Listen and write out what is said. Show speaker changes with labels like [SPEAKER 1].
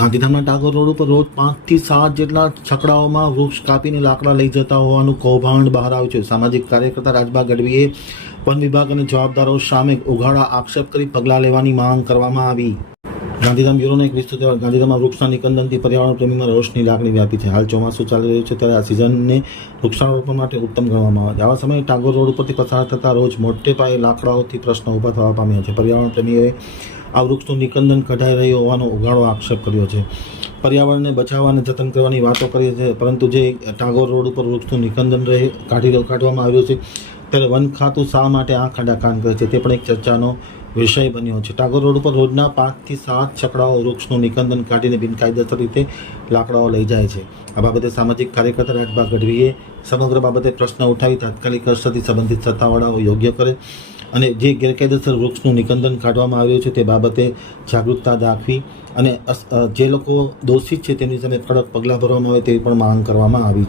[SPEAKER 1] ગાંધીધામના ટાગોર રોડ ઉપર રોજ પાંચથી સાત જેટલા છકડાઓમાં વૃક્ષ કાપીને લાકડા લઈ જતા હોવાનું કૌભાંડ બહાર આવ્યું છે. સામાજિક કાર્યકર્તા રાજબા ગઢવીએ વન વિભાગ અને જવાબદારો સામે ઉઘાડા આક્ષેપ કરી પગલાં લેવાની માંગ કરવામાં આવી. ગાંધીધામ બ્યુરોનો એક વિસ્તૃત અહેવાલ. ગાંધીધામમાં વૃક્ષના નિકંદનથી પર્યાવરણ પ્રેમીમાં રોષની લાગણી વ્યાપી છે. હાલ ચોમાસું ચાલી રહ્યું છે ત્યારે આ સિઝનને વૃક્ષારોપણ માટે ઉત્તમ ગણવામાં આવે છે. આવા સમયે ટાગોર રોડ ઉપરથી પસાર થતા રોજ મોટે પાયે લાકડાઓથી પ્રશ્ન ઊભા થવા પામ્યા છે. પર્યાવરણ પ્રેમીઓએ આ વૃક્ષનું નિકંદન કઢાઈ રહ્યું હોવાનો ઉઘાડો આક્ષેપ કર્યો છે. પર્યાવરણને બચાવવા અને જતન કરવાની વાતો કરી છે, પરંતુ જે ટાગોર રોડ ઉપર વૃક્ષનું નિકંદન રહે, કાઢી કાઢવામાં આવ્યું છે, ત્યારે વન ખાતું શા માટે આ ખાડાકાન કરે છે તે પણ એક ચર્ચાનો વિષય બન્યો છે. ટાગોર રોડ ઉપર રોજના પાંચથી સાત છકડાઓ વૃક્ષનું નિકંદન કાઢીને બિનકાયદેસર રીતે લાકડાઓ લઈ જાય છે. આ બાબતે સામાજિક કાર્યકર્તા રાજભા ગઢવીએ સમગ્ર બાબતે પ્રશ્ન ઉઠાવી તાત્કાલિક અસરથી સંબંધિત સત્તાવાળાઓ યોગ્ય કરે અને જે ગેરકાયદેસર વૃક્ષનું નિકંદન કાઢવામાં આવ્યું છે તે બાબતે જાગૃતતા દાખવી અને જે લોકો દોષિત છે તેની સામે કડક પગલાં ભરવામાં આવે તેવી પણ માંગ કરવામાં આવી છે.